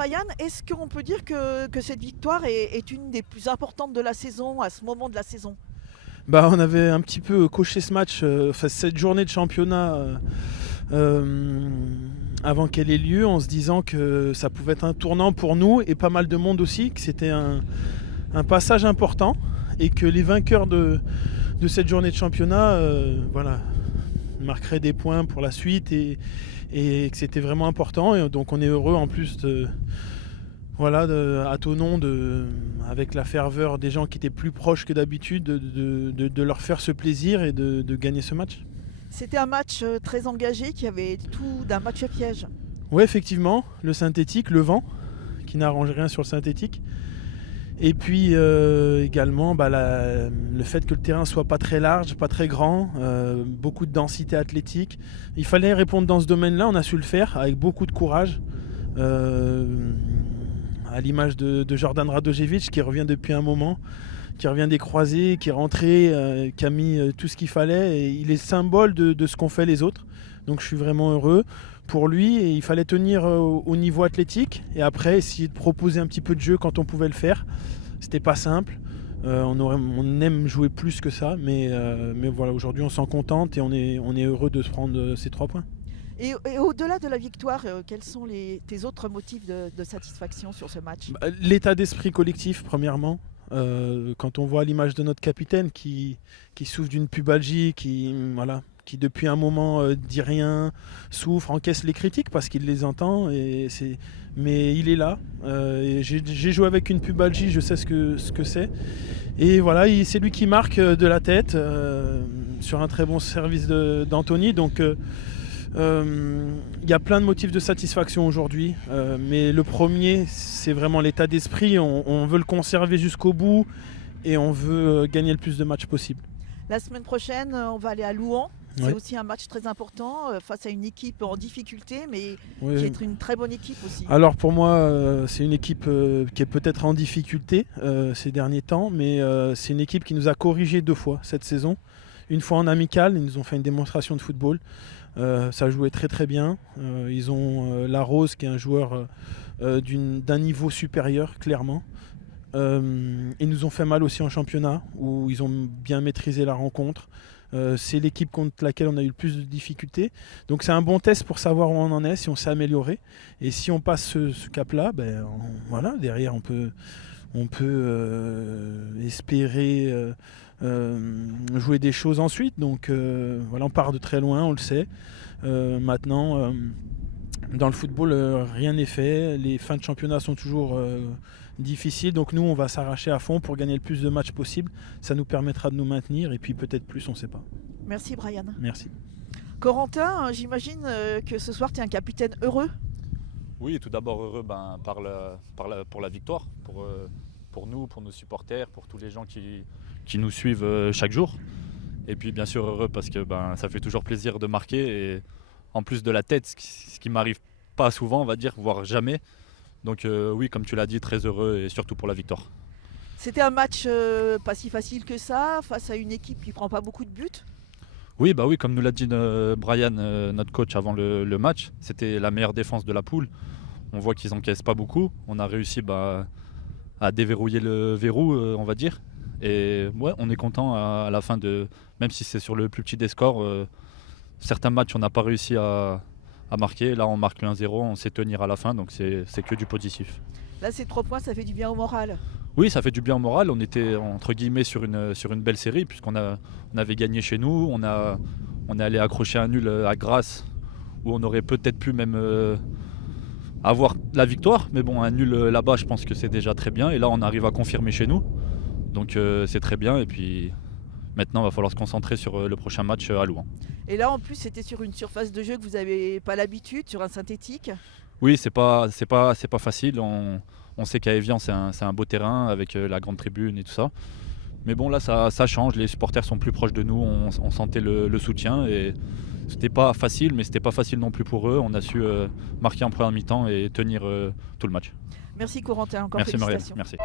Brian, est-ce qu'on peut dire que cette victoire est une des plus importantes de la saison, à ce moment de la saison? On avait un petit peu coché ce match, cette journée de championnat euh, avant qu'elle ait lieu, en se disant que ça pouvait être un tournant pour nous et pas mal de monde aussi, que c'était un passage important et que les vainqueurs de cette journée de championnat marqueraient des points pour la suite et que c'était vraiment important. Et donc on est heureux en plus à Thonon, avec la ferveur des gens qui étaient plus proches que d'habitude, de leur faire ce plaisir et de gagner ce match. C'était un match très engagé qui avait tout d'un match à piège. Oui, effectivement, le synthétique, le vent, qui n'arrange rien sur le synthétique. Et puis également le fait que le terrain soit pas très large, pas très grand, beaucoup de densité athlétique. Il fallait répondre dans ce domaine-là, on a su le faire avec beaucoup de courage. À l'image de Jordan Radojevic qui revient depuis un moment, qui revient des croisés, qui est rentré, qui a mis tout ce qu'il fallait. Et il est symbole de ce qu'ont fait les autres. Donc je suis vraiment heureux pour lui. Et il fallait tenir au niveau athlétique et après essayer de proposer un petit peu de jeu quand on pouvait le faire. C'était pas simple. On aime jouer plus que ça, mais voilà, aujourd'hui on s'en contente et on est heureux de se prendre ces 3 points. Et au-delà de la victoire, quels sont tes autres motifs de satisfaction sur ce match? L'état d'esprit collectif, premièrement. Quand on voit l'image de notre capitaine qui souffre d'une pubalgie, qui depuis un moment dit rien, souffre, encaisse les critiques parce qu'il les entend, mais il est là. Et j'ai joué avec une pubalgie, je sais ce que c'est. Et voilà, c'est lui qui marque de la tête sur un très bon service d'Anthony. Donc y a plein de motifs de satisfaction aujourd'hui, mais le premier, c'est vraiment l'état d'esprit. On veut le conserver jusqu'au bout et on veut gagner le plus de matchs possible. La semaine prochaine, on va aller à Louhans. C'est Ouais. aussi un match très important face à une équipe en difficulté, mais Oui. qui est une très bonne équipe aussi. Alors pour moi, c'est une équipe qui est peut-être en difficulté ces derniers temps, mais c'est une équipe qui nous a corrigé 2 fois cette saison. Une fois en amical, ils nous ont fait une démonstration de football. Ça jouait très très bien. Ils ont Larose qui est un joueur d'un niveau supérieur, clairement. Ils nous ont fait mal aussi en championnat, où ils ont bien maîtrisé la rencontre. C'est l'équipe contre laquelle on a eu le plus de difficultés. Donc c'est un bon test pour savoir où on en est, si on s'est amélioré. Et si on passe ce cap-là, derrière on peut espérer jouer des choses ensuite. Donc on part de très loin, on le sait. Maintenant, dans le football, rien n'est fait. Les fins de championnat sont toujours difficiles. Donc nous, on va s'arracher à fond pour gagner le plus de matchs possible. Ça nous permettra de nous maintenir et puis peut-être plus, on ne sait pas. Merci Brian. Merci. Corentin, j'imagine que ce soir tu es un capitaine heureux. Oui, tout d'abord heureux pour la victoire, pour nous, pour nos supporters, pour tous les gens qui nous suivent chaque jour. Et puis bien sûr heureux parce que ça fait toujours plaisir de marquer. Et en plus de la tête, ce qui m'arrive pas souvent, on va dire, voire jamais. Donc oui, comme tu l'as dit, très heureux et surtout pour la victoire. C'était un match pas si facile que ça, face à une équipe qui prend pas beaucoup de buts. Oui, comme nous l'a dit Brian, notre coach avant le match, c'était la meilleure défense de la poule. On voit qu'ils encaissent pas beaucoup. On a réussi à déverrouiller le verrou, on va dire. Et ouais, on est content à la fin même si c'est sur le plus petit des scores, certains matchs on n'a pas réussi à marquer. Là on marque le 1-0, on sait tenir à la fin, donc c'est que du positif. Là ces 3 points, ça fait du bien au moral. Oui, ça fait du bien au moral. On était entre guillemets sur une belle série puisqu'on avait gagné chez nous. On est allé accrocher un nul à Grasse où on aurait peut-être pu même avoir la victoire. Mais bon, un nul là-bas, je pense que c'est déjà très bien. Et là, on arrive à confirmer chez nous. Donc c'est très bien. Et puis maintenant, il va falloir se concentrer sur le prochain match à Louhans. Et là, en plus, c'était sur une surface de jeu que vous n'avez pas l'habitude, sur un synthétique. Oui, c'est pas facile. On sait qu'à Évian, c'est un beau terrain avec la grande tribune et tout ça. Mais bon, là, ça change. Les supporters sont plus proches de nous. On sentait le soutien. Et c'était pas facile, mais c'était pas facile non plus pour eux. On a su marquer en première mi-temps et tenir tout le match. Merci Corentin, encore Merci Marielle, félicitations. merci.